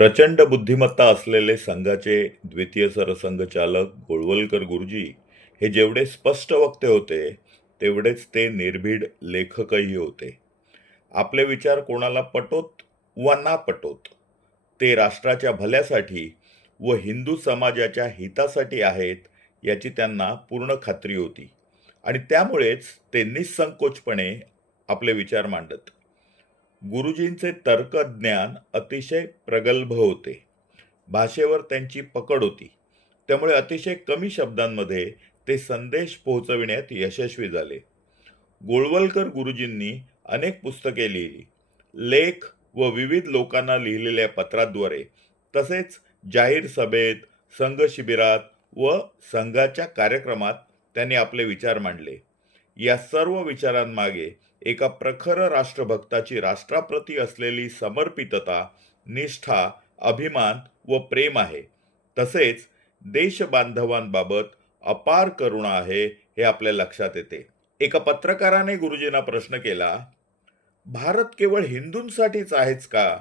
प्रचंड बुद्धिमत्ता असलेले संघाचे द्वितीय सरसंघचालक गोळवलकर गुरुजी हे जेवढे स्पष्ट वक्ते होते, तेवढेच ते निर्भीड लेखकही होते. आपले विचार कोणाला पटोत वा ना पटोत, ते राष्ट्राच्या भल्यासाठी व हिंदू समाजाच्या हितासाठी आहेत, याची त्यांना पूर्ण खात्री होती आणि त्यामुळेच ते निःसंकोचपणे आपले विचार मांडत. गुरुजींचे तर्कज्ञान अतिशय प्रगल्भ होते. भाषेवर त्यांची पकड होती. त्यामुळे अतिशय कमी शब्दांमध्ये ते संदेश पोहोचविण्यात यशस्वी झाले. गोळवलकर गुरुजींनी अनेक पुस्तके लिहिली. लेख व विविध लोकांना लिहिलेल्या पत्राद्वारे, तसेच जाहीर सभेत, संघ शिबिरात व संघाच्या कार्यक्रमात त्यांनी आपले विचार मांडले. या सर्व विचारांमागे एका प्रखर राष्ट्रभक्ताची राष्ट्राप्रती असलेली समर्पितता, निष्ठा, अभिमान व प्रेम आहे. तसेच देशबांधवांबाबत अपार करुणा आहे, हे आपल्या लक्षात येते. एका पत्रकाराने गुरुजींना प्रश्न केला, भारत केवळ हिंदूंसाठीच आहेच का?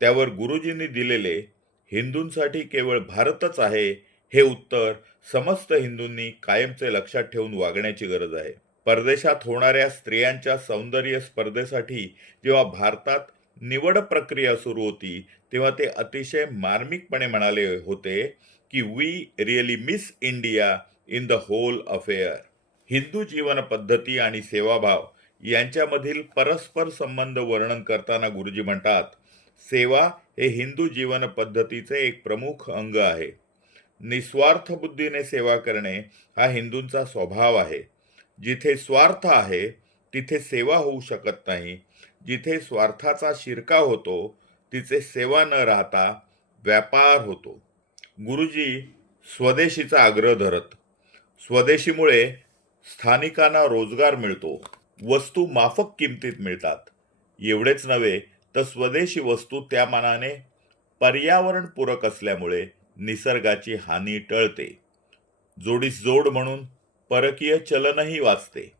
त्यावर गुरुजींनी दिलेले हिंदूंसाठी केवळ भारतच आहे हे उत्तर समस्त हिंदूंनी कायमचे लक्षात ठेवून वागण्याची गरज आहे. परदेशात होणाऱ्या स्त्रियांच्या सौंदर्य स्पर्धेसाठी जेव्हा भारतात निवड प्रक्रिया सुरू होती, तेव्हा ते अतिशय मार्मिकपणे म्हणाले होते की we really miss India in the whole affair. Hindu जीवन पद्धती आणि सेवाभाव यांच्यामधील परस्पर संबंध वर्णन करताना गुरुजी म्हणतात, सेवा हे हिंदू जीवन पद्धतीचे एक प्रमुख अंग आहे. निस्वार्थ बुद्धीने सेवा करणे हा हिंदूंचा स्वभाव आहे. जिथे स्वार्थ आहे तिथे सेवा होऊ शकत नाही. जिथे स्वार्थाचा शिरकाव होतो तिथे सेवा न राहता व्यापार होतो. गुरुजी स्वदेशीचा आग्रह धरत. स्वदेशीमुळे स्थानिकांना रोजगार मिळतो, वस्तू माफक किमतीत मिळतात. एवढेच नव्हे तर स्वदेशी वस्तू त्या मानाने पर्यावरणपूरक असल्यामुळे निसर्गाची हानी टळते. जोडीस जोड म्हणून परकीय चलनही वाचते.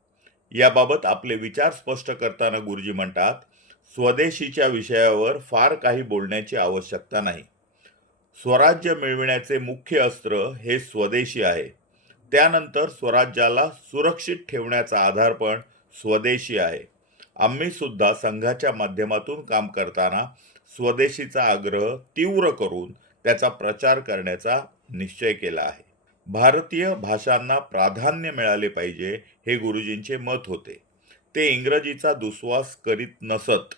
याबाबत आपले विचार स्पष्ट करताना गुरुजी म्हणतात, स्वदेशीच्या विषयावर फार काही बोलण्याची आवश्यकता नाही. स्वराज्य मिळविण्याचे मुख्य अस्त्र हे स्वदेशी आहे. त्यानंतर स्वराज्याला सुरक्षित ठेवण्याचा आधार पण स्वदेशी आहे. आम्ही सुद्धा संघाच्या माध्यमातून काम करताना स्वदेशीचा आग्रह तीव्र करून त्याचा प्रचार करण्याचा निश्चय केला आहे. भारतीय भाषांना प्राधान्य मिळाले पाहिजे, हे गुरुजींचे मत होते. ते इंग्रजीचा दुस्वास करीत नसत,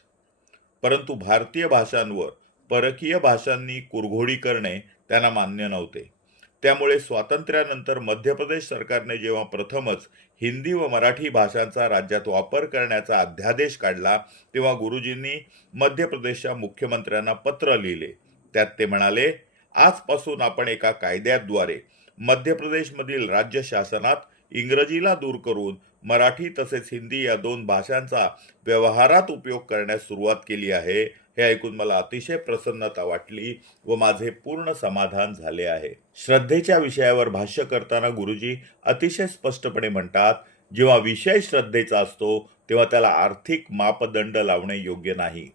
परंतु भारतीय भाषांवर परकीय भाषांनी कुरघोडी करणे त्यांना मान्य नव्हते. त्यामुळे स्वातंत्र्यानंतर मध्य प्रदेश सरकारने जेव्हा प्रथमच हिंदी व मराठी भाषांचा राज्यात वापर करण्याचा अध्यादेश काढला, तेव्हा गुरुजींनी मध्य प्रदेशच्या मुख्यमंत्र्यांना पत्र लिहिले. त्यात ते म्हणाले, आजपासून आपण एका कायद्याद्वारे मध्य प्रदेशमधील राज्य शासनात इंग्रजीला दूर करून मराठी तसेच हिंदी या दोन भाषांचा व्यवहारात उपयोग करण्यास सुरुवात केली आहे. हे ऐकून मला अतिशय प्रसन्नता वाटली व माझे पूर्ण समाधान झाले आहे. श्रद्धेच्या विषयावर भाष्य करताना गुरुजी अतिशय स्पष्टपणे म्हणतात, जेव्हा विषय श्रद्धेचा असतो तेव्हा त्याला आर्थिक मापदंड लावणे योग्य नाही.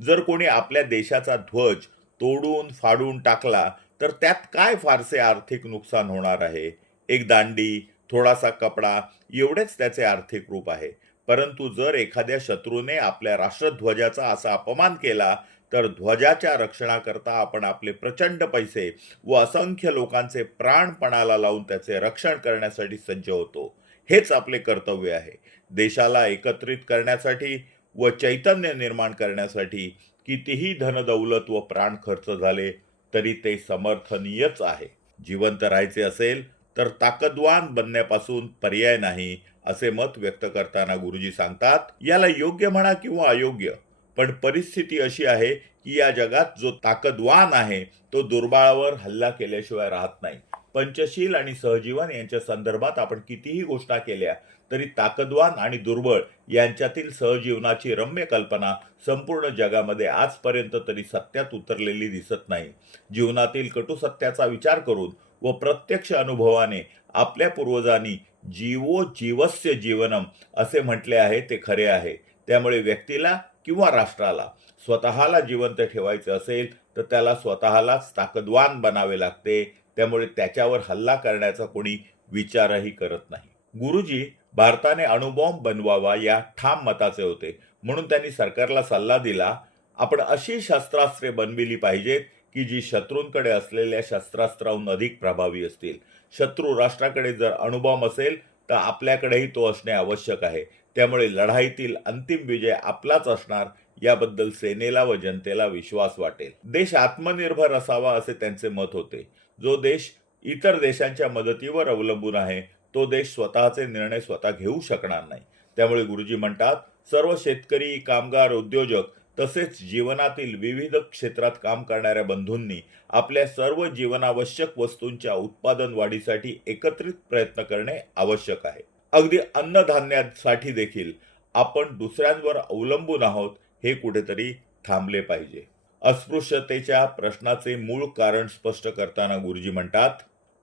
जर कोणी आपल्या देशाचा ध्वज तोडून फाडून टाकला तर त्यात काय फारसे आर्थिक नुकसान होणार आहे? एक दांडी, थोडासा कपडा एवढेच त्याचे आर्थिक रूप आहे. परंतु जर एखाद्या शत्रूने आपल्या राष्ट्रध्वजाचा असा अपमान केला तर ध्वजाच्या रक्षणाकरता आपण आपले प्रचंड पैसे व असंख्य लोकांचे प्राण पणाला लावून त्याचे रक्षण करण्यासाठी सज्ज होतो. हेच आपले कर्तव्य आहे. देशाला एकत्रित करण्यासाठी व चैतन्य निर्माण करण्यासाठी कितीही धनदौलत व प्राण खर्च झाले तरी ते समर्थनीयच आहे. जिवंत राहायचे असेल तर ताकदवान बनण्यापासून पर्याय नाही, असे मत व्यक्त करताना गुरुजी सांगतात, याला योग्य म्हणा किंवा अयोग्य, पण परिस्थिती अशी आहे की या जगात जो ताकदवान आहे तो दुर्बळावर हल्ला केल्याशिवाय राहत नाही. पंचशील आणि सहजीवन यांच्या संदर्भात आपण कितीही घोषणा केल्या तरी ताकदवान आणि दुर्बळ यांच्यातील सहजीवनाची रम्य कल्पना संपूर्ण जगामध्ये आजपर्यंत तरी सत्यात उतरलेली दिसत नाही. जीवनातील कटू सत्याचा विचार करून व प्रत्यक्ष अनुभवाने आपल्या पूर्वजांनी जीवो जीवस्य जीवनम असे म्हटले आहे ते खरे आहे. त्यामुळे व्यक्तीला किंवा राष्ट्राला स्वतःला जिवंत ठेवायचे असेल तर त्याला स्वतःलाच ताकदवान बनावे लागते. त्यामुळे त्याच्यावर हल्ला करण्याचा कोणी विचारही करत नाही. गुरुजी भारताने अणुबॉम्ब बनवावा या ठाम मताचे होते. म्हणून त्यांनी सरकारला सल्ला दिला, आपण अशी शस्त्रास्त्रे बनविली पाहिजेत की जी शत्रूंकडे असलेल्या शस्त्रास्त्राहून अधिक प्रभावी असतील. शत्रू राष्ट्राकडे जर अणुबॉम्ब असेल तर आपल्याकडेही तो असणे आवश्यक आहे. त्यामुळे लढाईतील अंतिम विजय आपलाच असणार याबद्दल सेनेला व जनतेला विश्वास वाटेल. देश आत्मनिर्भर असावा असे त्यांचे मत होते. जो देश इतर देशांच्या मदतीवर अवलंबून आहे तो देश स्वतःचे निर्णय स्वतः घेऊ शकणार नाही. त्यामुळे गुरुजी म्हणतात, सर्व शेतकरी, कामगार, उद्योजक तसेच जीवनातील विविध क्षेत्रात काम करणाऱ्या बंधूंनी आपल्या सर्व जीवनावश्यक वस्तूंच्या उत्पादन वाढीसाठी एकत्रित प्रयत्न करणे आवश्यक आहे. अगदी अन्नधान्यासाठी देखील आपण दुसऱ्यांवर अवलंबून आहोत हे कुठेतरी थांबले पाहिजे. अस्पृश्यतेच्या प्रश्नाचे मूळ कारण स्पष्ट करताना गुरुजी म्हणतात,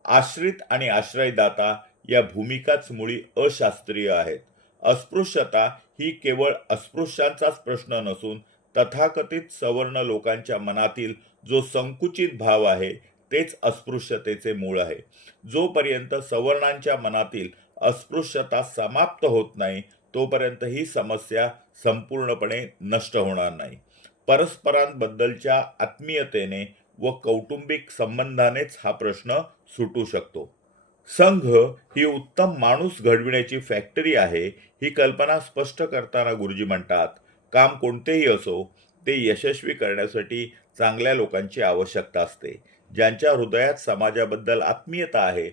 आश्रित आणि आश्रयदाता या भूमिकाच मुळी अशास्त्रीय आहेत. अस्पृश्यता ही केवळ अस्पृश्यांचाच प्रश्न नसून तथाकथित सवर्ण लोकांच्या मनातील जो संकुचित भाव आहे तेच अस्पृश्यतेचे मूळ आहे. जोपर्यंत सवर्णांच्या मनातील अस्पृश्यता समाप्त होत नाही तोपर्यंत ही समस्या संपूर्णपणे नष्ट होणार नाही. परस्परांबद्दलच्या आत्मीयतेने व कौटुंबिक संबंधानेच हा प्रश्न सुटू शकतो. संघ ही उत्तम माणूस घडविण्याची फॅक्टरी आहे ही कल्पना स्पष्ट करताना गुरुजी म्हणतात, काम कोणतेही असो ते यशस्वी करण्यासाठी चांगल्या लोकांची आवश्यकता असते. ज्यांच्या हृदयात समाजाबद्दल आत्मीयता आहे,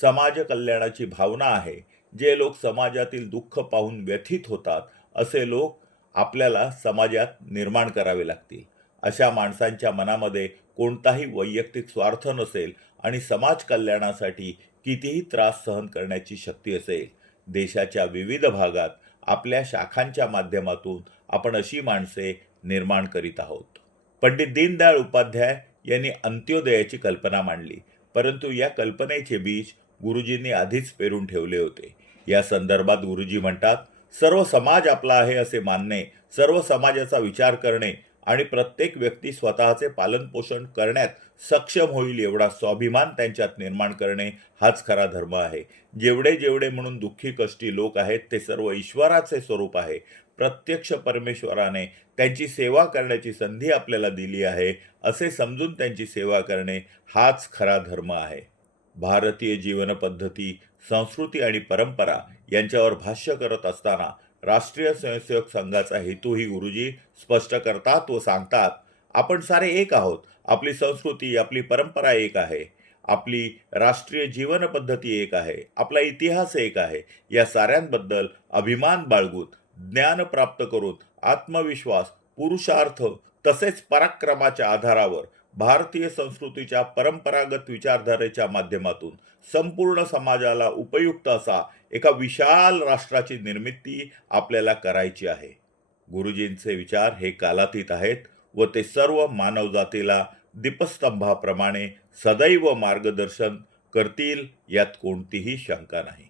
समाज कल्याणाची भावना आहे, जे लोक समाजातील दुःख पाहून व्यथित होतात, असे लोक आपल्याला समाजात निर्माण करावे लागतील. अशा माणसांच्या मनामध्ये कोणताही वैयक्तिक स्वार्थ नसेल आणि समाज कल्याणासाठी कितीही त्रास सहन करण्याची शक्ती असेल. देशाच्या विविध भागात आपल्या शाखांच्या माध्यमातून आपण अशी माणसे निर्माण करीत आहोत. पंडित दीनदयाळ उपाध्याय यांनी अंत्योदयाची कल्पना मांडली, परंतु या कल्पनेचे बीज गुरुजींनी आधीच पेरून ठेवले होते. या संदर्भात गुरुजी म्हणतात, सर्व समाज आपला आहे असे मानणे, सर्व समाजाचा विचार करणे आणि प्रत्येक व्यक्ती स्वतःचे पालनपोषण करण्यात सक्षम होईल एवढा स्वाभिमान त्यांच्यात निर्माण करणे हाच खरा धर्म आहे. जेवढे जेवढे म्हणून दुःखी कष्टी लोक आहेत ते सर्व ईश्वराचे स्वरूप आहे. प्रत्यक्ष परमेश्वराने त्यांची सेवा करण्याची संधी आपल्याला दिली आहे असे समजून त्यांची सेवा करणे हाच खरा धर्म आहे. भारतीय जीवनपद्धती, संस्कृती आणि परंपरा यांच्यावर भाष्य करत असताना राष्ट्रीय स्वयंसेवक संघाचा हेतूही गुरुजी स्पष्ट करतात व सांगतात, आपण सारे एक आहोत. आपली संस्कृती, आपली परंपरा एक आहे, आपली राष्ट्रीय जीवन पद्धती एक आहे, आपला इतिहास एक आहे. या साऱ्यांबद्दल अभिमान बाळगून, ज्ञान प्राप्त करून, आत्मविश्वास, पुरुषार्थ तसेच पराक्रमाच्या आधारावर भारतीय संस्कृतीच्या परंपरागत विचारधारेच्या माध्यमातून संपूर्ण समाजाला उपयुक्त असा एका विशाल राष्ट्राची निर्मिती आपल्याला करायची आहे. गुरुजींचे विचार हे कालातीत आहेत व ते सर्व मानवजातीला दीपस्तंभाप्रमाणे सदैव मार्गदर्शन करतील यात कोणतीही शंका नाही.